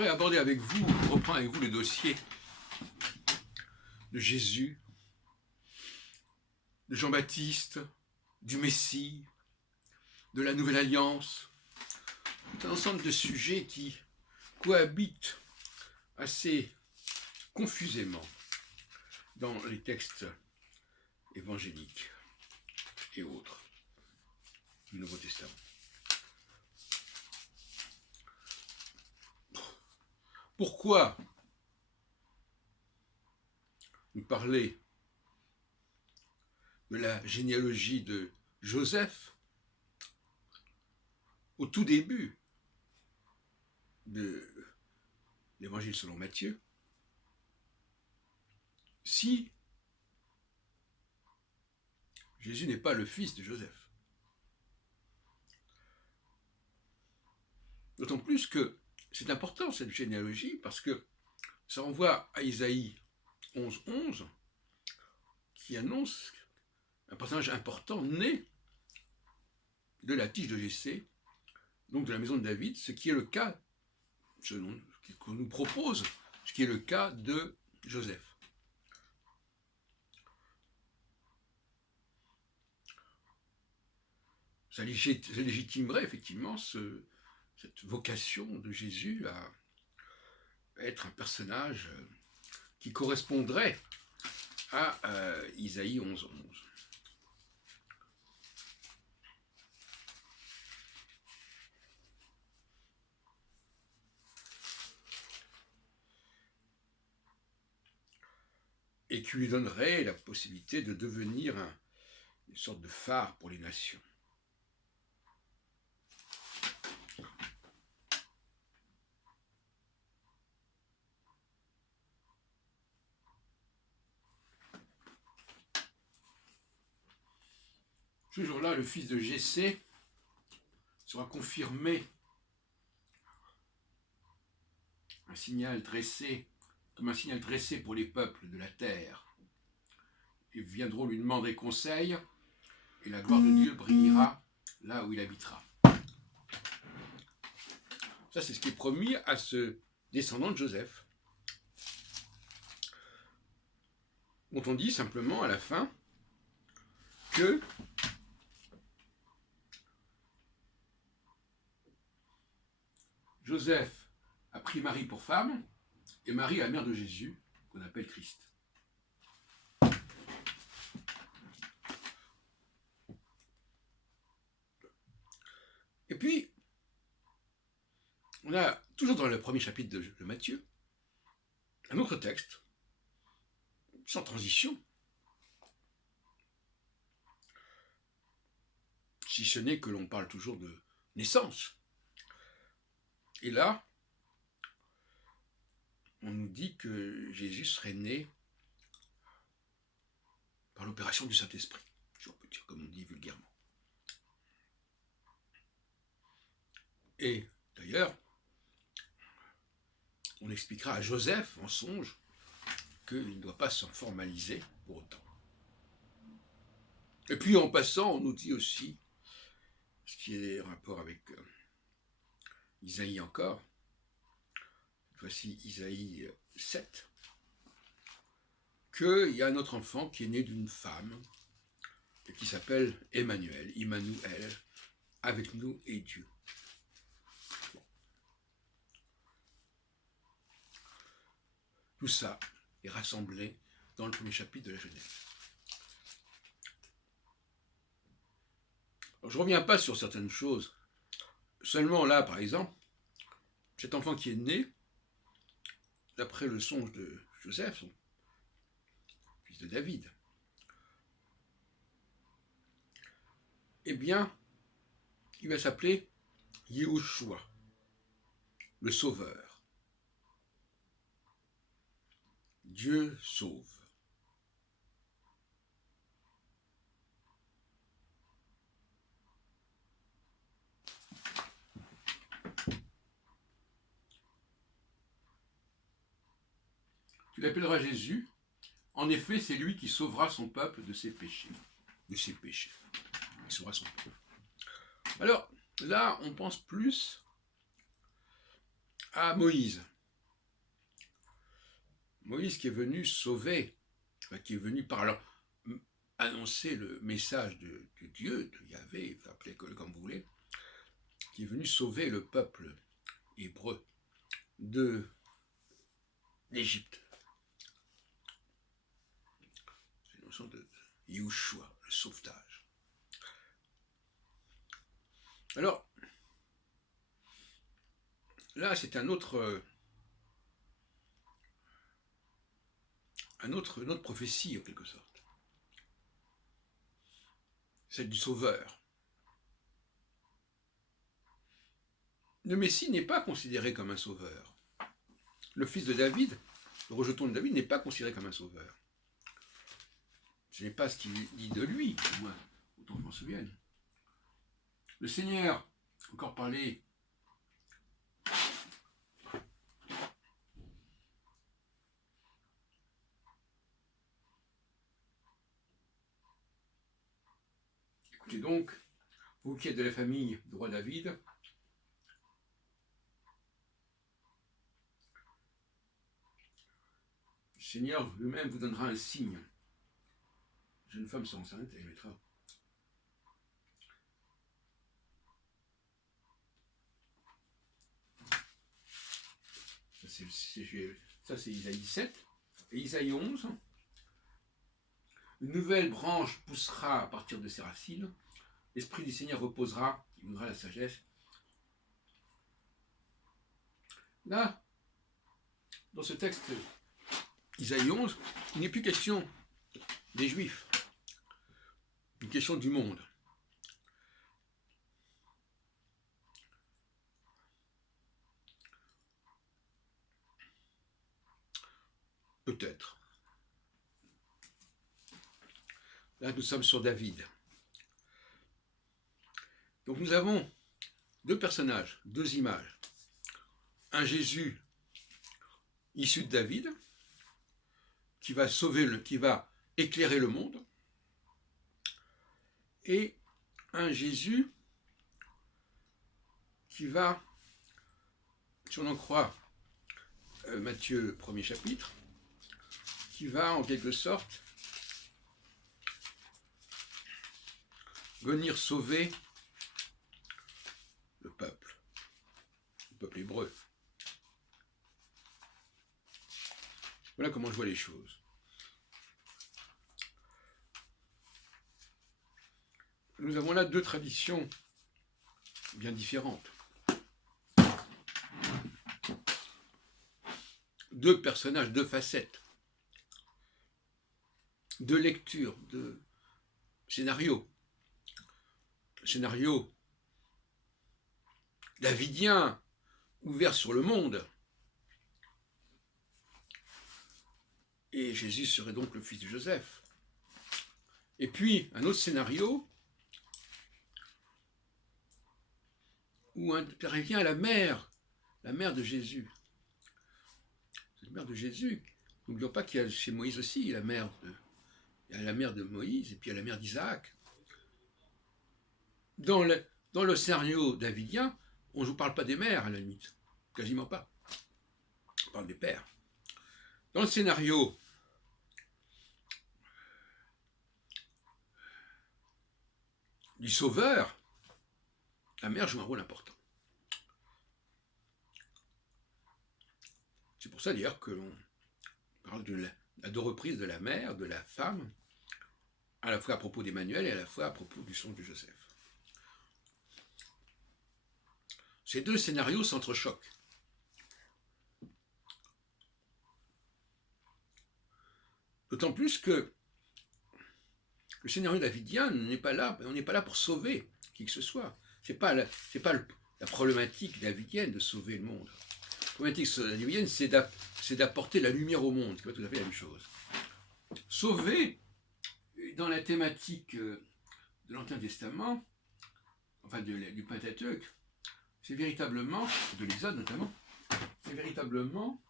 voudrais aborder avec vous, reprendre avec vous le dossier de Jésus, de Jean-Baptiste, du Messie, de la Nouvelle Alliance, tout un ensemble de sujets qui cohabitent assez confusément dans les textes évangéliques et autres du Nouveau Testament. Pourquoi nous parler de la généalogie de Joseph au tout début de l'Évangile selon Matthieu, si Jésus n'est pas le fils de Joseph? D'autant plus que c'est important cette généalogie parce que ça renvoie à Isaïe 11.11 qui annonce un personnage important né de la tige de Jessé, donc de la maison de David, ce qui est le cas, selon ce qu'on nous propose, ce qui est le cas de Joseph. Ça légitimerait effectivement cette vocation de Jésus à être un personnage qui correspondrait à Isaïe 11.11. Et qui lui donnerait la possibilité de devenir une sorte de phare pour les nations. Ce jour-là, le fils de Jessé sera confirmé comme un signal dressé pour les peuples de la terre. Ils viendront lui demander conseil, et la gloire de Dieu brillera là où il habitera. Ça, c'est ce qui est promis à ce descendant de Joseph, dont on dit simplement à la fin que Joseph a pris Marie pour femme, et Marie est la mère de Jésus, qu'on appelle Christ. Et puis, on a, toujours dans le premier chapitre de Matthieu, un autre texte, sans transition, si ce n'est que l'on parle toujours de naissance. Et là, on nous dit que Jésus serait né par l'opération du Saint-Esprit, si on peut dire comme on dit vulgairement. Et d'ailleurs, on expliquera à Joseph en songe qu'il ne doit pas s'en formaliser pour autant. Et puis en passant, on nous dit aussi, ce qui est en rapport avec Isaïe encore, voici Isaïe 7, qu'il y a un autre enfant qui est né d'une femme et qui s'appelle Emmanuel, Immanuel, avec nous et Dieu. Tout ça est rassemblé dans le premier chapitre de la Genèse. Alors, je ne reviens pas sur certaines choses, seulement là, par exemple, cet enfant qui est né, d'après le songe de Joseph, son fils de David, eh bien, il va s'appeler Yehoshua, le Sauveur. Dieu sauve. Tu l'appelleras Jésus. En effet, c'est lui qui sauvera son peuple de ses péchés. Il sauvera son peuple. Alors, là, on pense plus à Moïse. Moïse qui est venu sauver, qui est venu annoncer le message de Dieu, de Yahvé, appelez-le comme vous voulez, qui est venu sauver le peuple hébreu de l'Égypte. C'est une notion de Yahushua, le sauvetage. Alors, là, c'est une autre prophétie, en quelque sorte. Celle du Sauveur. Le Messie n'est pas considéré comme un sauveur. Le fils de David, le rejeton de David, n'est pas considéré comme un sauveur. Ce n'est pas ce qu'il dit de lui, moi, autant que je m'en souvienne. Le Seigneur, encore parlé, écoutez donc, vous qui êtes de la famille du roi David, le Seigneur lui-même vous donnera un signe. Jeune femme sera enceinte, elle mettra. Ça c'est Isaïe 7. Et Isaïe 11. Une nouvelle branche poussera à partir de ses racines. L'Esprit du Seigneur reposera, il donnera la sagesse. Là, dans ce texte, Isaïe 11, il n'est plus question des Juifs, une question du monde. Peut-être. Là, nous sommes sur David. Donc nous avons deux personnages, deux images. Un Jésus issu de David, qui va qui va éclairer le monde, et un Jésus qui va, si on en croit Matthieu 1er chapitre, qui va en quelque sorte venir sauver le peuple hébreu. Voilà comment je vois les choses. Nous avons là deux traditions bien différentes. Deux personnages, deux facettes, deux lectures, deux scénarios. Le scénario davidien, ouvert sur le monde. Et Jésus serait donc le fils de Joseph. Et puis, un autre scénario où intervient la mère de Jésus. La mère de Jésus. N'oublions pas qu'il y a chez Moïse aussi il y a la mère de Moïse et puis il y a la mère d'Isaac. Dans le scénario davidien, on ne vous parle pas des mères à la limite, quasiment pas. On parle des pères. Dans le scénario du Sauveur, la mère joue un rôle important. C'est pour ça d'ailleurs que l'on parle à deux reprises de la mère, de la femme, à la fois à propos d'Emmanuel et à la fois à propos du songe de Joseph. Ces deux scénarios s'entrechoquent. D'autant plus que le scénario davidien on n'est pas là pour sauver qui que ce soit. C'est pas la problématique davidienne de sauver le monde. La problématique davidienne, c'est d'apporter la lumière au monde, c'est pas tout à fait la même chose. Sauver, dans la thématique de l'Ancien Testament, enfin du Pentateuque, c'est véritablement, de l'Exode notamment, c'est véritablement,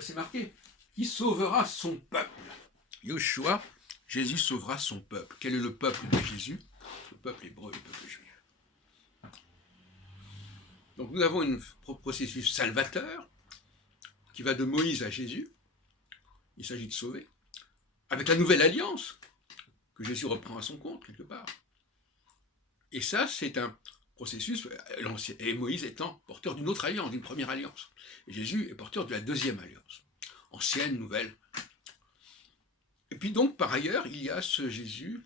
c'est marqué, qui sauvera son peuple. Yoshua, Jésus sauvera son peuple. Quel est le peuple de Jésus? Le peuple hébreu, le peuple juif. Donc nous avons un processus salvateur qui va de Moïse à Jésus. Il s'agit de sauver. Avec la nouvelle alliance que Jésus reprend à son compte quelque part. Et ça, c'est un processus, et Moïse étant porteur d'une autre alliance, d'une première alliance. Et Jésus est porteur de la deuxième alliance. Ancienne, nouvelle. Et puis donc, par ailleurs, il y a ce Jésus,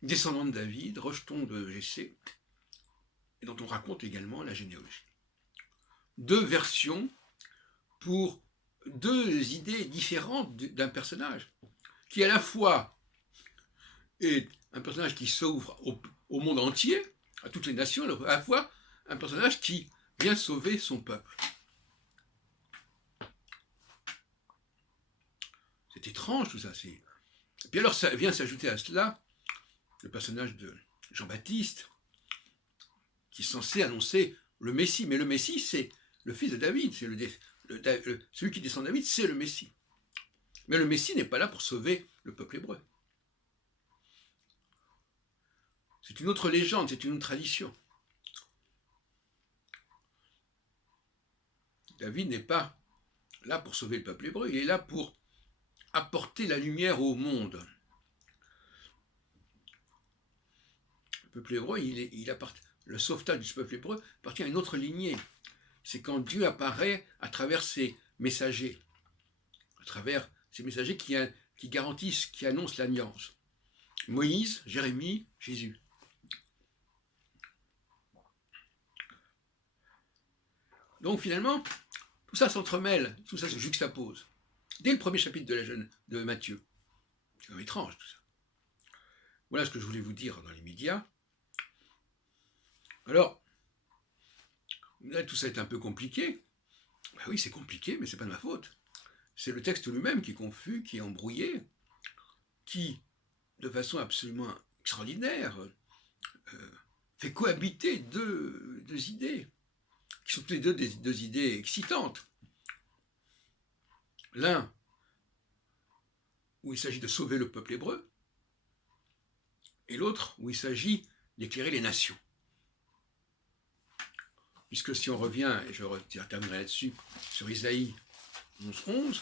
descendant de David, rejeton de Jessé, et dont on raconte également la généalogie. Deux versions pour deux idées différentes d'un personnage, qui à la fois est un personnage qui s'ouvre au monde entier, à toutes les nations, à la fois un personnage qui vient sauver son peuple. C'est étrange tout ça. Et puis alors ça vient s'ajouter à cela le personnage de Jean-Baptiste, qui est censé annoncer le Messie. Mais le Messie, c'est le fils de David, c'est celui qui descend de David, c'est le Messie. Mais le Messie n'est pas là pour sauver le peuple hébreu. C'est une autre légende, c'est une autre tradition. David n'est pas là pour sauver le peuple hébreu, il est là pour apporter la lumière au monde. Le peuple hébreu, le sauvetage du peuple hébreu appartient à une autre lignée. C'est quand Dieu apparaît à travers ses messagers, à travers ces messagers qui garantissent, qui annoncent l'alliance. Moïse, Jérémie, Jésus. Donc finalement, tout ça s'entremêle, tout ça se juxtapose. Dès le premier chapitre de Matthieu. C'est quand même étrange tout ça. Voilà ce que je voulais vous dire dans les médias. Alors, là, tout ça est un peu compliqué. Ben oui, c'est compliqué, mais c'est pas de ma faute. C'est le texte lui-même qui est confus, qui est embrouillé, qui, de façon absolument extraordinaire, fait cohabiter deux idées, qui sont toutes les deux idées excitantes. L'un, où il s'agit de sauver le peuple hébreu, et l'autre, où il s'agit d'éclairer les nations. Puisque si on revient, et je terminerai là-dessus, sur Isaïe 11,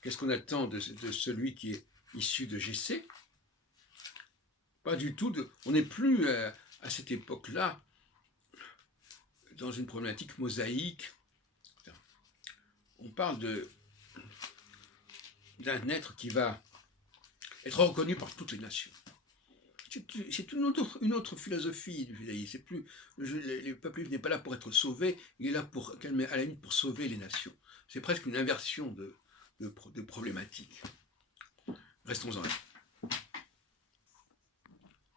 qu'est-ce qu'on attend de celui qui est issu de Jessé? Pas du tout. On n'est plus à cette époque-là dans une problématique mosaïque. On parle d'un être qui va être reconnu par toutes les nations. C'est une autre philosophie du judaïsme. C'est plus le peuple juif n'est pas là pour être sauvé, il est là à la limite pour sauver les nations. C'est presque une inversion de problématique. Restons-en là.